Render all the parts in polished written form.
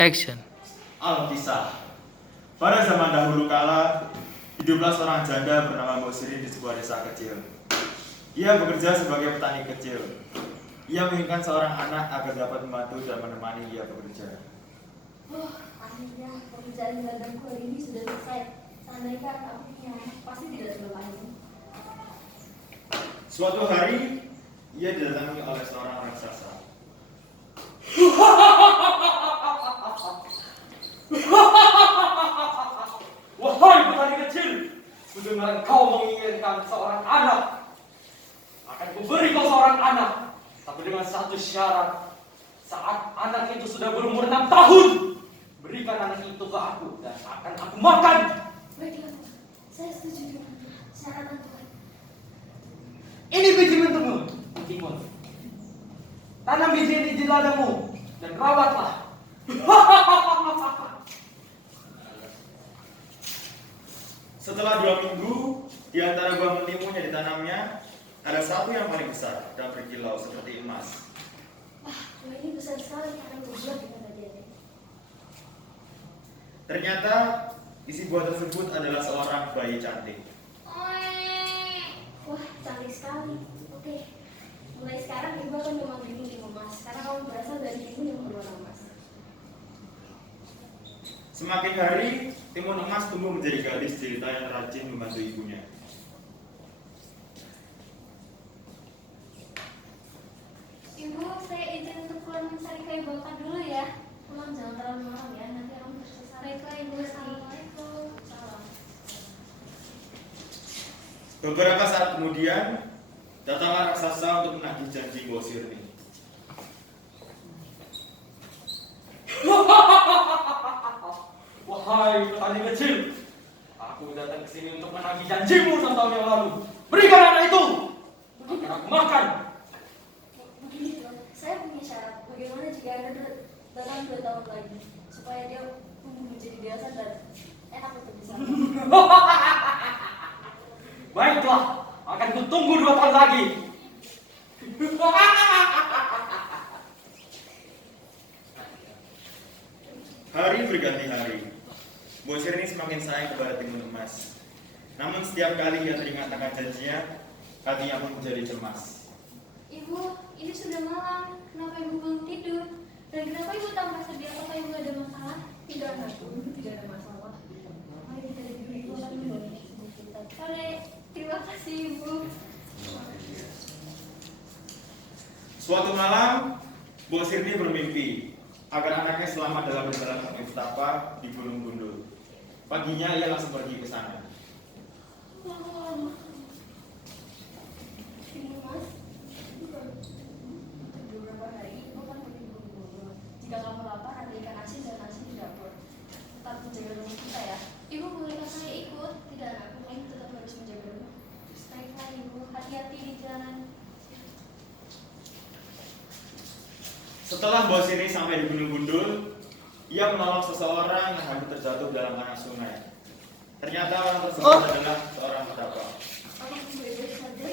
Action. Alkisah. Pada zaman dahulu kala, hiduplah seorang janda bernama Mbok Sri di sebuah desa kecil. Ia bekerja sebagai petani kecil. Ia menginginkan seorang anak agar dapat membantu dan menemani ia bekerja. Akhirnya pekerjaan ladangku hari ini sudah selesai. Seandainya aku punya anak, pasti tidak selelah ini. Suatu hari, ia didatangi oleh seorang raksasa. Wahai petani kecil, kudengar kau menginginkan seorang anak. Akan kuberi kau seorang anak, tapi dengan satu syarat. Saat anak itu sudah berumur 6 tahun, berikan anak itu ke aku dan akan aku makan. Baiklah, saya setuju dengan syarat Tuhan. Ini biji mentemun, timun. Tanam biji ini di ladangmu dan rawatlah. Setelah 2 minggu, di antara buah mentimun yang ditanamnya, ada satu yang paling besar dan berkilau seperti emas. Buah ini besar sekali karena berbuah dengan hadiahnya. Ternyata, isi buah tersebut adalah seorang bayi cantik. Wah, cantik sekali. Oke, mulai sekarang ibu akan memanggilmu timun emas karena kamu berasal dari timun yang berwarna emas. Semakin hari, timun emas tumbuh menjadi gadis jelita yang rajin membantu ibunya. Ibu, saya izin untuk pulang mencari kayu bakar dulu ya. Pulang jangan terlalu malam ya, nanti kamu tersesat. Baiklah ibu, assalamualaikum. Salam. Beberapa saat kemudian, datanglah raksasa untuk menagih janji Mbok Sirni. Wahai petani kecil, aku datang ke sini untuk menagih janjimu 6 tahun yang lalu. Berikan anak itu, akan aku makan. Begini Tuan, saya punya syarat. Bagaimana jika Anda datang 2 tahun lagi supaya dia tumbuh menjadi dewasa dan enak untuk disantap. Baiklah, akan kutunggu 2 tahun lagi. Hari berganti hari. Mbok Sirni semakin sayang kepada timun emas. Namun setiap kali ia teringat akan janjinya, hatinya pun menjadi cemas. Ibu, ini sudah malam. Kenapa ibu belum tidur? Dan kenapa ibu tampak sedih? Apakah ibu ada masalah? Tidak, anakku. Tidak ada masalah. Mari kita tidur. Ibu akan membantu kita. Oke, terima kasih ibu. Suatu malam, Mbok Sirni bermimpi agar anaknya selamat dalam perjalanan ke Mustafa di Gunung Gundul. Paginya ia langsung pergi ke sana. Timun emas, beberapa hari ibu akan pergi ke Gunung. Jika kamu lapar, ada ikan asin dan nasi di dapur. Tetap menjaga rumah kita ya. Ibu bolehkah saya ikut? Tidak, anakku. Kamu tetap harus menjaga rumah. Baiklah ibu, hati-hati di jalan. Setelah Mbok Sirni sampai di Gunung Gundul, ia menolong seseorang yang hampir terjatuh dalam anak sungai. Ternyata orang tersebut adalah seorang pedapang. Apa baik-baik saja?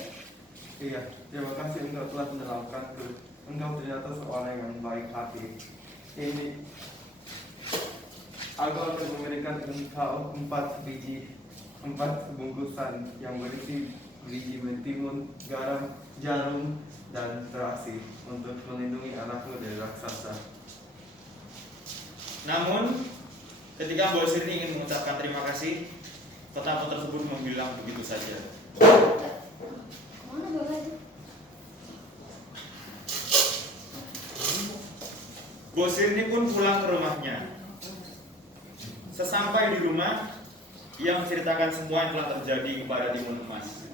Iya, terima kasih engkau telah menyelamatkanku. Engkau ternyata seorang yang baik hati. Ini, aku akan memberikan engkau 4 bungkusan yang berisi biji mentimun, garam, jarum, dan terasi untuk melindungi anakmu dari raksasa. Namun, ketika Mbok Sirni ingin mengucapkan terima kasih, petapang tersebut menghilang begitu saja. Mana bapak itu? Mbok Sirni pun pulang ke rumahnya. Sesampai di rumah, ia menceritakan semua yang telah terjadi kepada timun emas.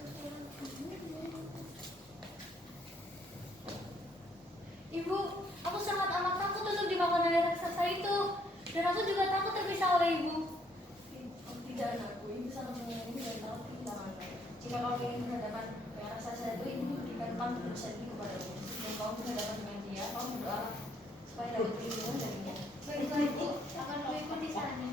Ibu, aku sangat amat takut untuk dimakan oleh raksasa itu. Dan aku juga takut terpisah oleh ibu. Tidak, anakku. Ibu sangat menyayangi dan takut kehilangan kamu. Jika kamu ingin berhadapan dengan raksasa itu, ibu berikan 4 janji kepadamu. Dan kamu berhadapan dengan dia, kamu berdoa supaya dapat perlindungan darinya. Baiklah ibu, akan aku ikuti sarannya.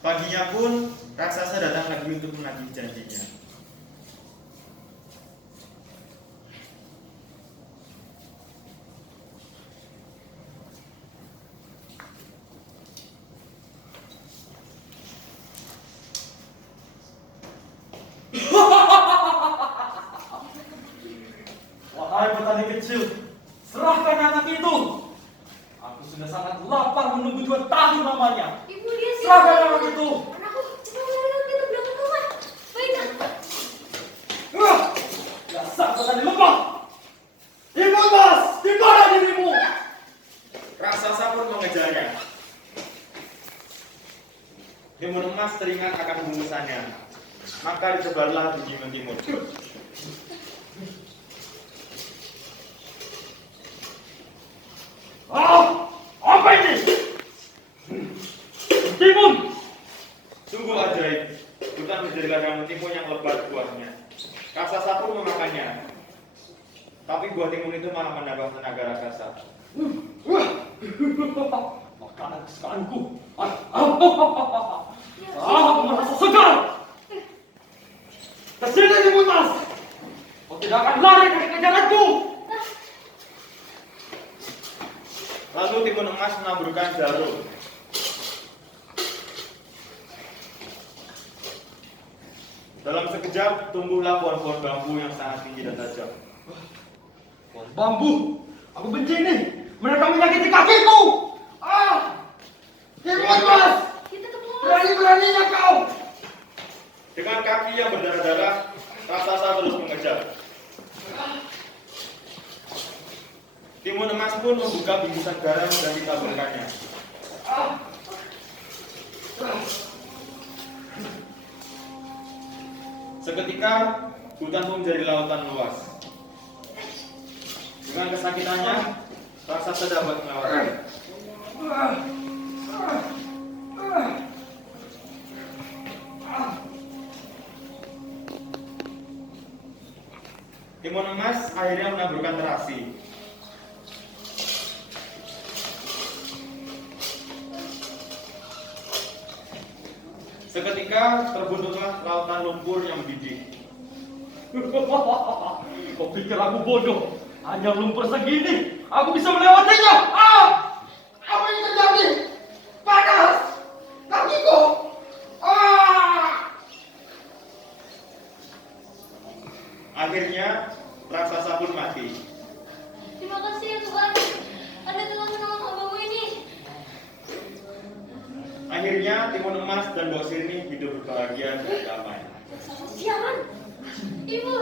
Paginya pun, raksasa datang lagi untuk menagih janjinya. kecil, serahkan anak itu. Aku sudah sangat lapar menunggu 2 tahun lamanya. Ibu dia sih. Serahkan anak itu. Anakku, cepat lari ke belakang rumah. Baik, Nak. Dasar petani lemah. Timun Mas, di mana dirimu? Raksasa pun mengejarnya. Timun emas teringat akan bungkusannya, maka disebarlah biji mentimun. Apa ini? Timun. Sungguh ajaib, hutan menjadi ladang mentimun yang lebat buahnya. Raksasa pun memakannya, tapi buah timun itu malah menambah tenaga raksasa. Makanan kesukaanku. Aku merasa segar. Kesini Timun Mas. Kau tidak akan lari dari kejaranku. Lalu timun emas menaburkan jarum. Dalam sekejap tumbuhlah pohon-pohon bambu yang sangat tinggi dan tajam. Pohon bambu. Aku benci ini. Mereka menyakiti kakiku. Timun Mas. Kita ketemu. Berani-beraninya kau. Dengan kaki yang berdarah-darah, raksasa terus mengejar. Timun emas pun membuka bingkisan garam dan ditaburkannya. Seketika, hutan pun menjadi lautan luas. Dengan kesakitannya, raksasa dapat melewati. Timun emas akhirnya menaburkan terasi. Seketika terbentuklah lautan lumpur yang mendidih. Kau pikir aku bodoh? Hanya lumpur segini, aku bisa melewatinya. Apa yang terjadi? Panas! Kakiku! Akhirnya, raksasa pun mati. Terima kasih ya Tuhan. Anda telah menolong hambamu ini. Akhirnya, timun emas dan Mbok Sirni hidup berbahagia dan damai. Sialan. Ibu,